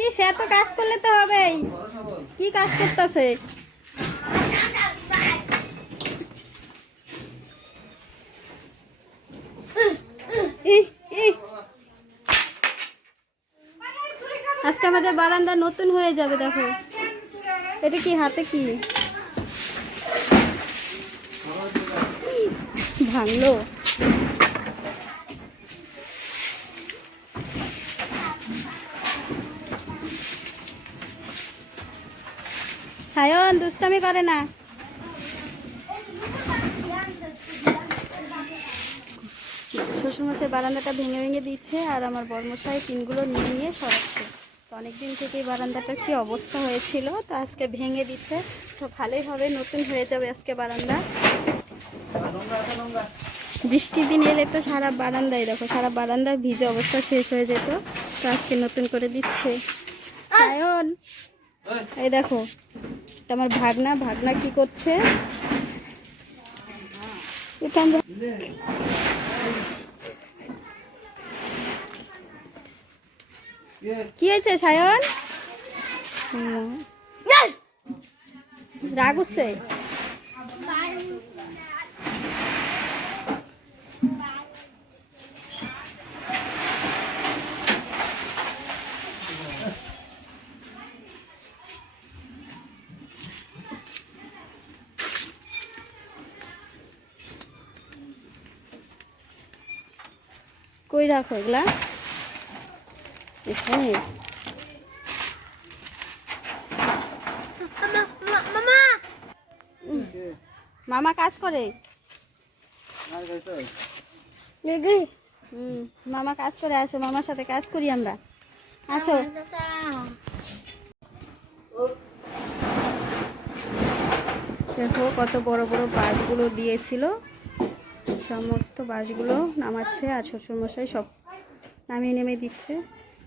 ইস, এত কাজ করলে তো হবেই। কি কাজ করতেছে? আজকে আমাদের বারান্দা নতুন হয়ে যাবে। দেখো এটা কি, হাতে কি ভাঙলো? সায়ন দুষ্টামি করে না। শ্বশুরমশাই বারান্দাটা ভেঙে ভেঙে দিচ্ছে, আর আমার বড়মশাই টিনগুলো নিয়ে নিয়ে সরাচ্ছে। তো অনেকদিন থেকেই বারান্দাটার কি অবস্থা হয়েছিল, তো আজকে ভেঙে দিচ্ছে। তো ভালোই হবে, নতুন হয়ে যাবে আজকে বারান্দা। বৃষ্টির দিন এলে তো সারা বারান্দায়, দেখো সারা বারান্দা ভিজে অবস্থা শেষ হয়ে যেত। তো আজকে নতুন করে দিচ্ছে সায়ন। এই দেখো এটা আমার ভাগনা। ভাগনা কি করছে? কি হয়েছে সায়ন? রাগ উঠছে? কই রাখো এগুলা? এখানে মামা কাজ করে। মামা কাজ করে, আসো মামার সাথে কাজ করি আমরা। আসো। দেখো কত বড় বড় বাঁশগুলো দিয়েছিল, সমস্ত বাঁশগুলো নামাচ্ছে, আর শ্বশুরমশাই সব নামিয়ে নেমে দিচ্ছে।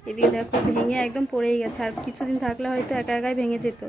এদিকে দেখো ভেঙে একদম পড়েই গেছে, আর কিছুদিন থাকলে হয়তো একা একাই ভেঙে যেত।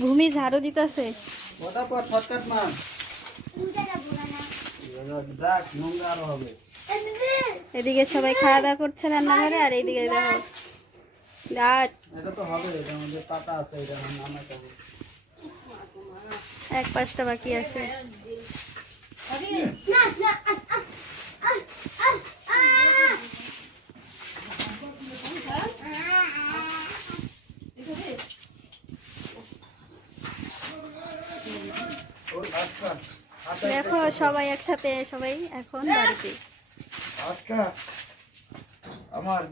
ভূমি ঝাড়ু দিতেছে। এদিকে সবাই খাওয়া দাওয়া করছে রান্নাঘরে, আর এইদিকে দেখো দাঁত এক পাঁচটা বাকি আছে। দেখো সবাই একসাথে, সবাই এখন বাড়িতে। আমার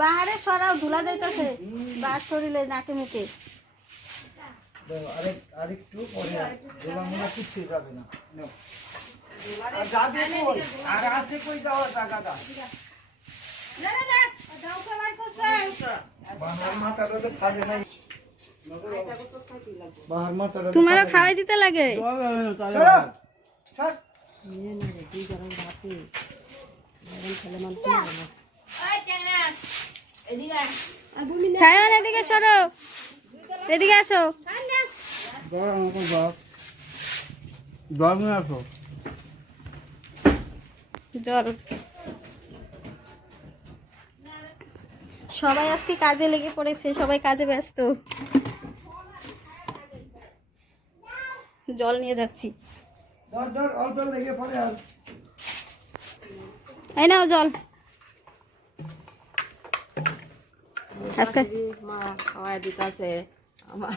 বাহারে সরাও, ধুলা যাইতেছে বাহার শরীরে, নাকে মুখে। আরেকটু পরে কিচ্ছু যাবে না। তোমারও খাওয়াই দিতে লাগে? সায়ন এদিকে সরো, এদিকে আসো। জল। সবাই আজকে কাজে লেগে পড়েছে, সবাই কাজে ব্যস্ত। জল নিয়ে যাচ্ছি। এই নাও জল। আজকে মা খাওয়াই দিতেছে আমার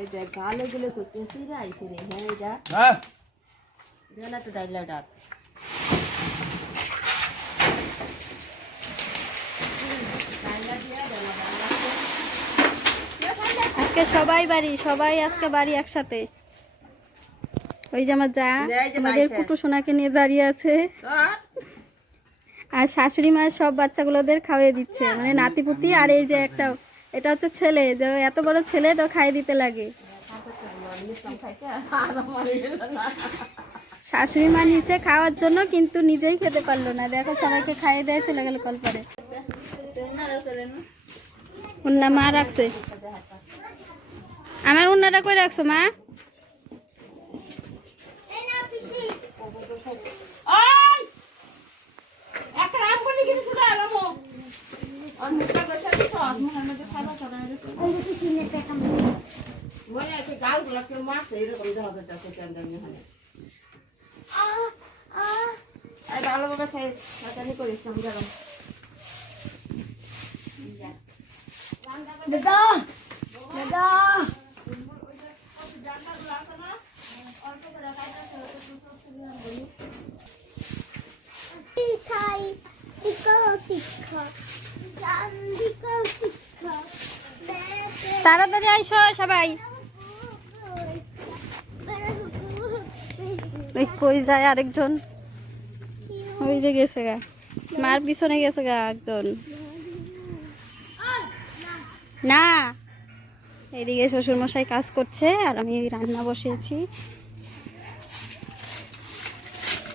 এই যে গালে গুলো করতেছি রে, আইসি রে। হ্যাঁ এটা না তো ডাইলা ডাক। আজকে সবাই বাড়ি, সবাই আজকে বাড়ি একসাথে। ওই যে আমার যা আমাদের কুটু সোনাকে নিয়ে দাঁড়িয়ে আছে, আর শাশুড়ি মা সব বাচ্চাগুলোদের খাওয়াই দিচ্ছে, মানে নাতিপুতি। আর এই যে একটা, এটা হচ্ছে ছেলে, যে এত বড় ছেলে তো খাইয়ে দিতে লাগে। শাশুড়ি মা নিচে খাওয়ার জন্য, কিন্তু নিজেই খেতে পারলো না। দেখো সবাইকে খাইয়ে দিয়ে চলে গেল কল পরে। উন্না মা রাখছে, আমার উন্নাটা কই রাখছো মা? তাড়াতাড়ি আইসো সবাই। কই যায় আরেকজন? ওই যে গেছে গা, মার পিছনে গেছে গা একজন। না, এদিকে শ্বশুর মশাই কাজ করছে, আর আমি রান্না বসিয়েছি।